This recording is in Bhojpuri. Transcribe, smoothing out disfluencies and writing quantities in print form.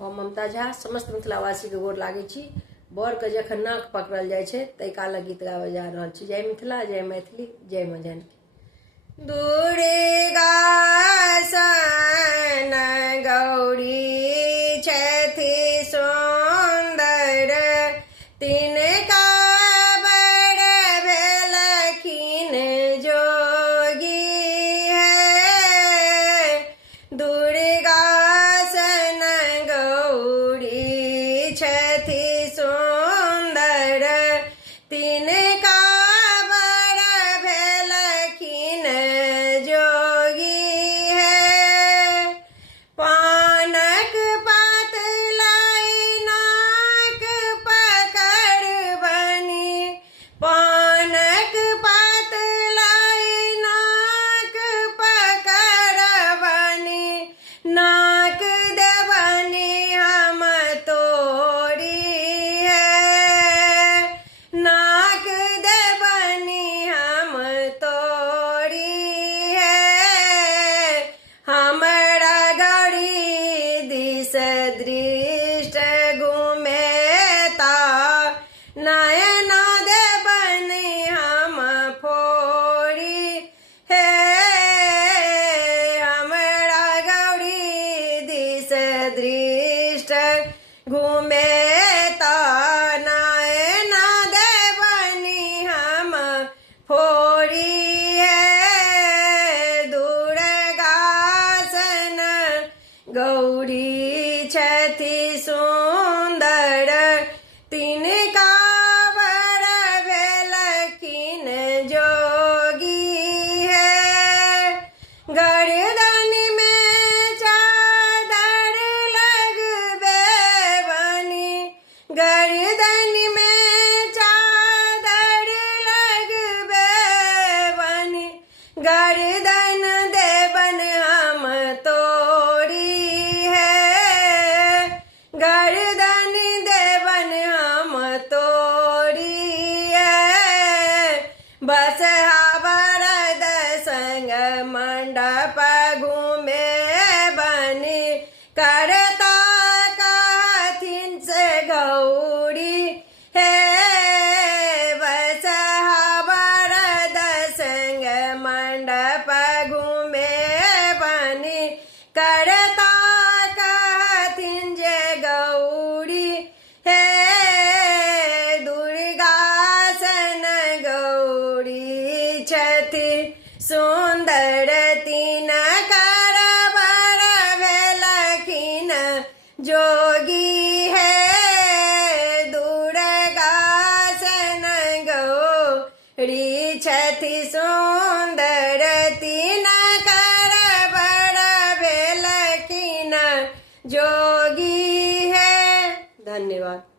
हम ममता झा समस्त मिथिलावासी के गोर लागे छी। बर के जखन नाक पकड़ल जाय छै तै काल गीत गावे जा रहल छी। जय मिथिला, जय मैथिली, जय मां जानकी। दुर्गा सन गौरी छथि सुंदर, तिनका बड़ भेलखिन जोगी है। दुर्गा सन गौरी छथि सुंदर, तिनका बड़ भेलखिन जोगी है। पानक पात लाई नाक पकड़ बनी, पानक पात लाई नाक पकड़ बनी, नाक देवनी हम तोरी है, नाक देवनी हम तोरी है। हमरा गौरी दिस दृष्ट घुमेता, नयन देवनी हम फोड़ी है। हमरा गौरी दिस दृष्ट घुमेता, नयन देवनी हम फोड़ी है। दुर्गा सन गौरी छथि सुंदर, तिनका बड़ भेलखिन जोगी है। गर्दन में चादर लगबे बनी, गर्दन में चादर लगबे बनी, गर्दन देवन हम तोरी है, गर्दन देवन हम तोरी है। बसहा बरद संग मंडप घूमे बनी, करता कहथिन से गौरी है। बसहा बरद संग मंडप घूमे बनी, करता कहथिन जे गौरी है। दुर्गा सन गौरी छथि सुंदर, तिनकर बड़ भेलखिन जोगी है। दुर्गा सन गौरी छथि सुंदर, तिनकर बड़ भेलखिन जोगी है। धन्यवाद।